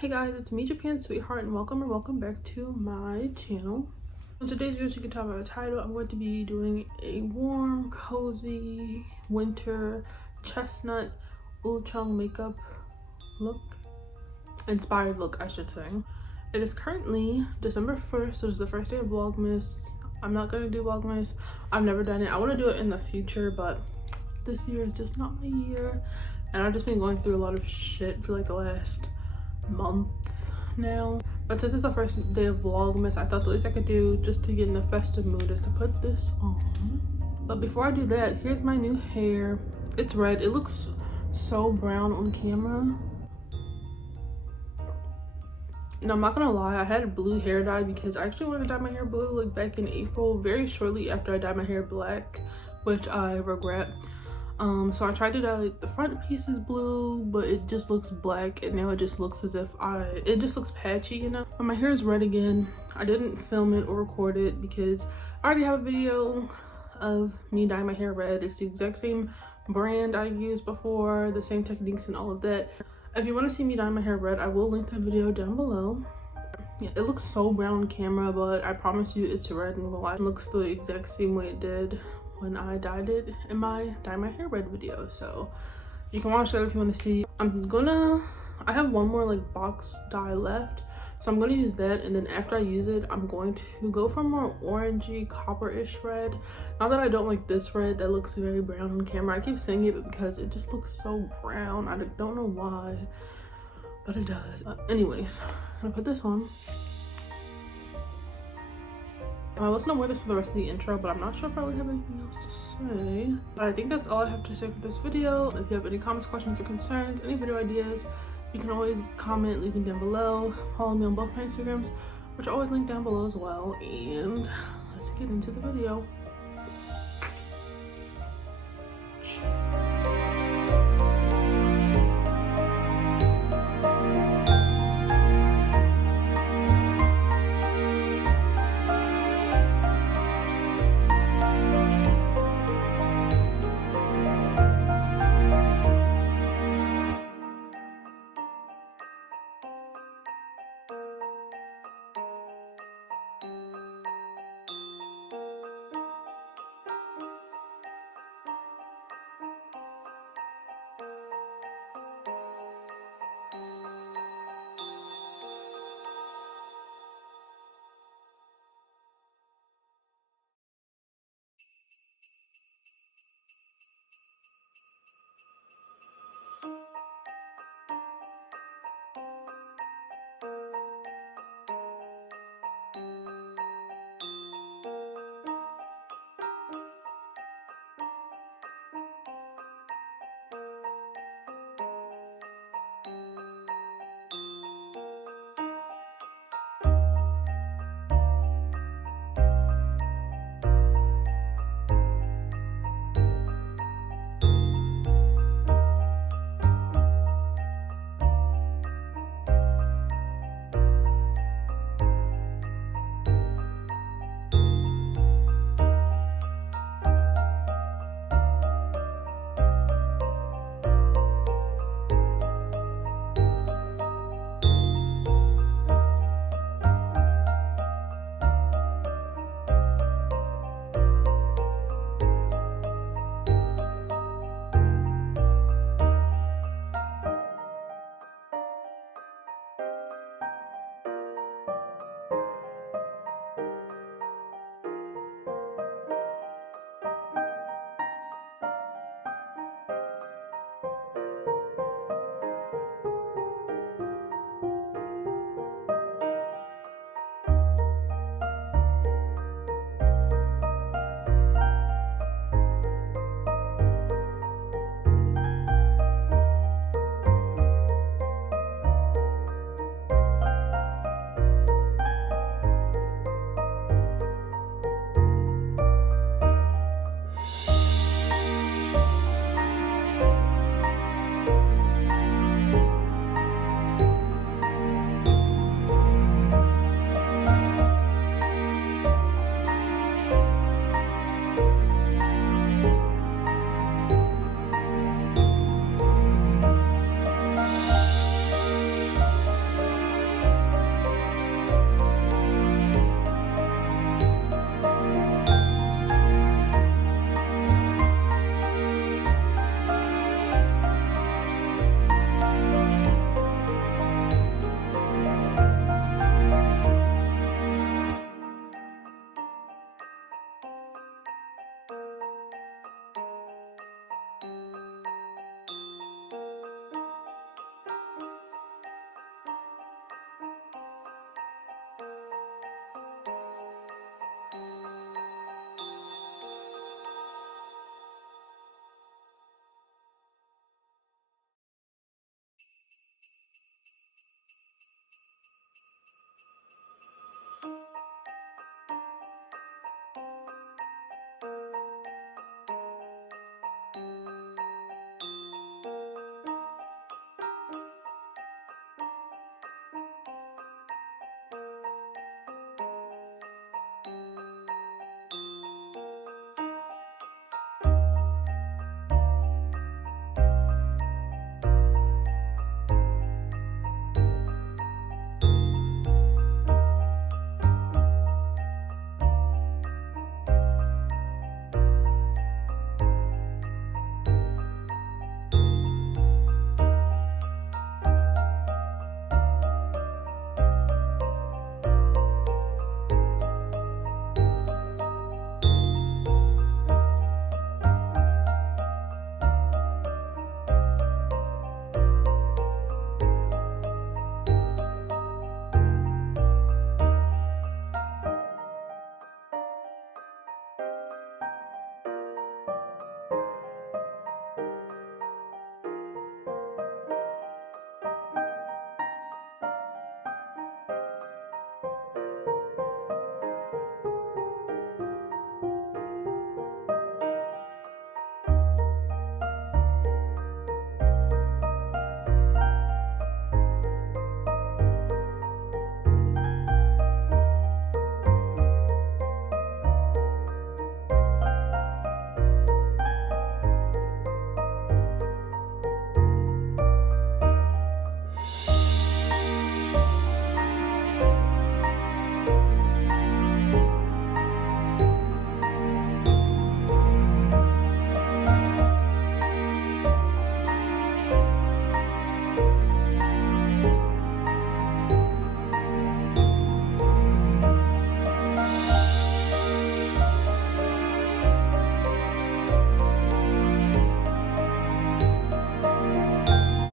Hey guys, it's me, Japan Sweetheart, and welcome back to my channel. In today's video, as you can tell by the title, I'm going to be doing a warm, cozy, winter Chestnut Ulzzang Makeup look. Inspired look, I should say. It is currently December 1st, so it's the first day of Vlogmas. I'm not going to do Vlogmas. I've never done it. I want to do it in the future, but this year is just not my year. And I've just been going through a lot of shit for like the last month now, but since it's the first day of Vlogmas, I thought the least I could do just to get in the festive mood is to put this on. But before I do that, here's my new hair. It's red. It looks so brown on camera. No, I'm not gonna lie, I had a blue hair dye because I actually wanted to dye my hair blue like back in April, very shortly after I dyed my hair black, which I regret. So I tried to dye like the front piece is blue, but it just looks black, and now it just looks as if it just looks patchy, you know. But my hair is red again. I didn't film it or record it because I already have a video of me dyeing my hair red. It's the exact same brand I used before, the same techniques and all of that. If you want to see me dye my hair red, I will link that video down below. Yeah, it looks so brown on camera, but I promise you it's red in real life. It looks the exact same way it did when I dyed it in my dye my hair red video, so you can watch that if you want to see. I have one more like box dye left, so I'm gonna use that, and then after I use it, I'm going to go for more orangey copper-ish red. Not that I don't like this red that looks very brown on camera. I keep saying it but because it just looks so brown. I don't know why, but it does. Anyways, I'm gonna put this on. I was gonna wear this for the rest of the intro, but I'm not sure if I would have anything else to say. But I think that's all I have to say for this video. If you have any comments, questions, or concerns, any video ideas, you can always comment, leave them down below. Follow me on both my Instagrams, which are always linked down below as well. And let's get into the video.